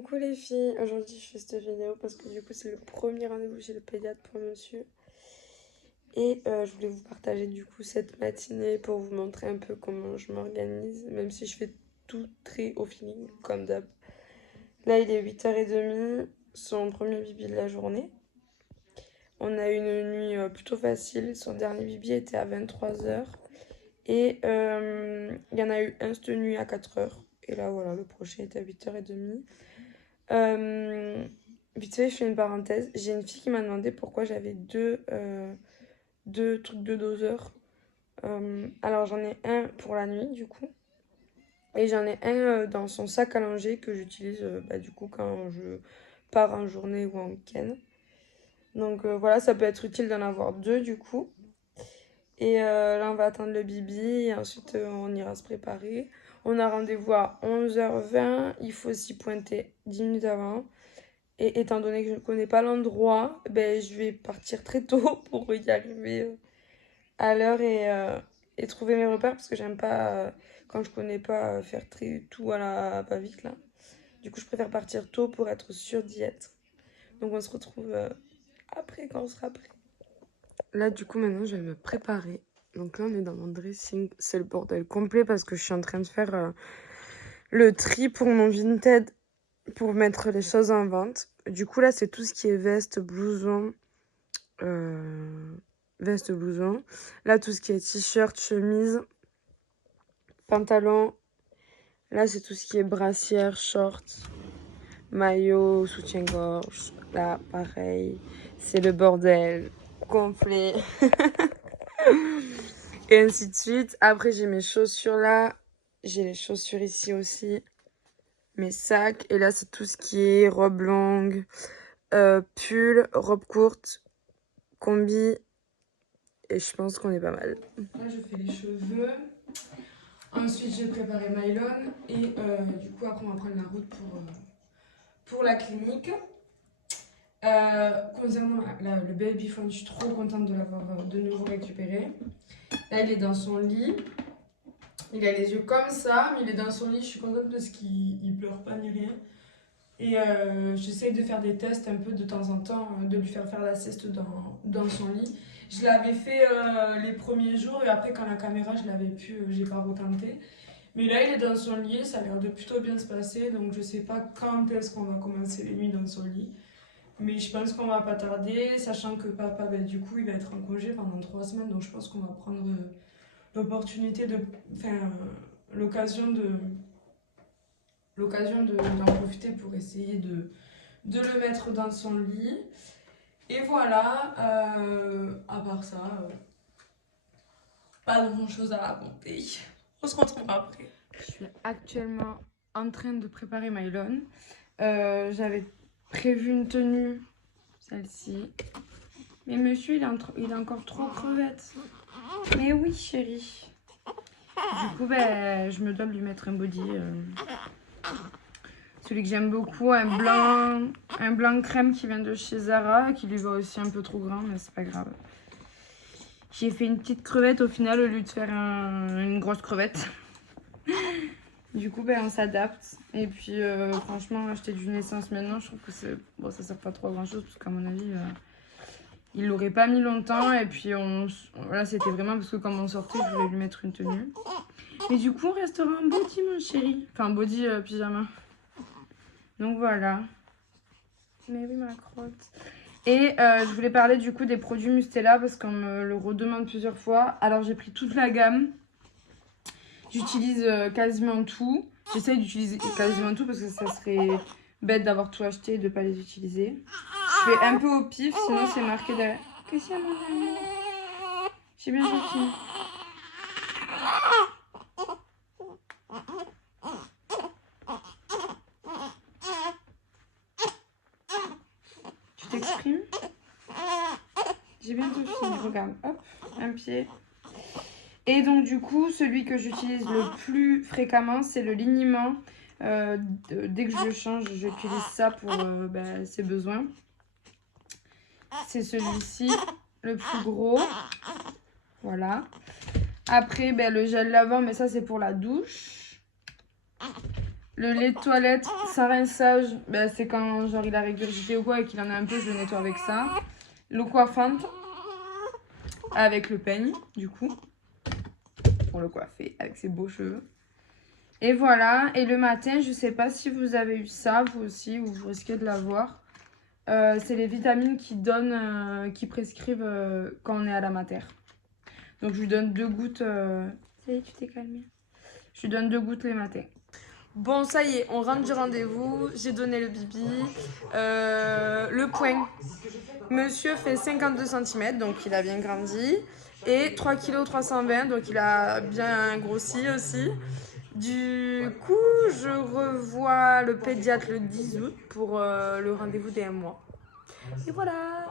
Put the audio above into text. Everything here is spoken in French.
Coucou les filles, aujourd'hui je fais cette vidéo parce que du coup c'est le premier rendez-vous chez le pédiatre pour monsieur. Et je voulais vous partager du coup cette matinée pour vous montrer un peu comment je m'organise, même si je fais tout très au feeling comme d'hab. Là il est 8h30, son premier bibi de la journée. On a eu une nuit plutôt facile, son dernier bibi était à 23h. Et il y en a eu un cette nuit à 4h. Et là voilà, le prochain est à 8h30. Vite fait, je fais une parenthèse. J'ai une fille qui m'a demandé pourquoi j'avais deux trucs de doseur. Alors j'en ai un pour la nuit du coup. Et j'en ai un dans son sac à langer que j'utilise du coup quand je pars en journée ou en week-end. Donc voilà, ça peut être utile d'en avoir deux du coup. Et là on va attendre le bibi et ensuite on ira se préparer. On a rendez-vous à 11h20, il faut s'y pointer 10 minutes avant. Et étant donné que je ne connais pas l'endroit, ben, je vais partir très tôt pour y arriver à l'heure et trouver mes repères parce que j'aime pas, quand je connais pas, faire tout à la va-vite là. Du coup, je préfère partir tôt pour être sûre d'y être. Donc, on se retrouve après quand on sera prêt. Là, du coup, maintenant, je vais me préparer. Donc là, on est dans mon dressing. C'est le bordel complet parce que je suis en train de faire le tri pour mon Vinted pour mettre les choses en vente. Du coup, là, c'est tout ce qui est veste, blouson. Veste, blouson. Là, tout ce qui est t-shirt, chemise, pantalon. Là, c'est tout ce qui est brassière, short, maillot, soutien-gorge. Là, pareil. C'est le bordel complet. Et ainsi de suite. Après, j'ai mes chaussures là. J'ai les chaussures ici aussi. Mes sacs. Et là, c'est tout ce qui est robe longue, pull, robe courte, combi. Et je pense qu'on est pas mal. Là, je fais les cheveux. Ensuite, j'ai préparé Mylon. Et du coup, après, on va prendre la route pour la clinique. Concernant le babyphone, je suis trop contente de l'avoir de nouveau récupéré. Là, il est dans son lit. Il a les yeux comme ça, mais il est dans son lit. Je suis contente parce qu'il pleure pas ni rien. Et j'essaye de faire des tests un peu de temps en temps, de lui faire la sieste dans son lit. Je l'avais fait les premiers jours et après quand la caméra je l'avais pu, j'ai pas retenté. Mais là il est dans son lit, ça a l'air de plutôt bien se passer, donc je sais pas quand est-ce qu'on va commencer les nuits dans son lit. Mais je pense qu'on va pas tarder, sachant que papa, ben, du coup il va être en congé pendant 3 semaines, donc je pense qu'on va prendre l'opportunité l'occasion d'en profiter pour essayer de le mettre dans son lit. Et voilà, à part ça, pas grand chose à raconter. On se retrouvera après. Je suis actuellement en train de préparer Mylon. J'avais prévu une tenue, celle-ci. Mais monsieur, il a encore 3 crevettes. Mais oui, chérie. Du coup, ben, je me dois de lui mettre un body. Celui que j'aime beaucoup, un blanc crème qui vient de chez Zara, qui lui va aussi un peu trop grand, mais c'est pas grave. J'ai fait une petite crevette au final au lieu de faire une grosse crevette. Du coup, ben, on s'adapte. Et puis, franchement, acheter du naissance maintenant, je trouve que bon, ça sert pas trop à grand chose, parce qu'à mon avis, il l'aurait pas mis longtemps. Et puis, voilà, c'était vraiment parce que quand on sortait, je voulais lui mettre une tenue. Mais du coup, on restera en body, mon chéri. Enfin, body pyjama. Donc voilà. Mais oui, ma crotte. Et je voulais parler du coup des produits Mustela parce qu'on me le redemande plusieurs fois. Alors j'ai pris toute la gamme. J'utilise quasiment tout. J'essaye d'utiliser quasiment tout parce que ça serait bête d'avoir tout acheté et de ne pas les utiliser. Je fais un peu au pif, sinon c'est marqué derrière. Qu'est-ce qu'il y a, mon amour? J'ai bien compris. Tu t'exprimes? J'ai bientôt fini. Regarde, hop, un pied. Et donc du coup, celui que j'utilise le plus fréquemment, c'est le liniment. Dès que je change, j'utilise ça pour ses besoins. C'est celui-ci, le plus gros. Voilà. Après, le gel lavant, mais ça c'est pour la douche. Le lait de toilette sans rinçage, ben, c'est quand genre il a régurgité ou quoi et qu'il en a un peu, je le nettoie avec ça. L'eau coiffante avec le peigne, du coup, pour le coiffer avec ses beaux cheveux. Et voilà, et le matin, je sais pas si vous avez eu ça, vous aussi, ou vous risquez de l'avoir. C'est les vitamines qui donnent, qui prescrivent quand on est à la mater. Donc je lui donne 2 gouttes. Ça y est, tu t'es calmée. Je lui donne 2 gouttes les matins. Bon, ça y est, on rentre du rendez-vous. J'ai donné le bibi. Le point. Monsieur fait 52 cm, donc il a bien grandi. Et 3 kg 320, donc il a bien grossi aussi. Du coup, je revois le pédiatre le 10 août pour le rendez-vous des 1 mois. Et voilà.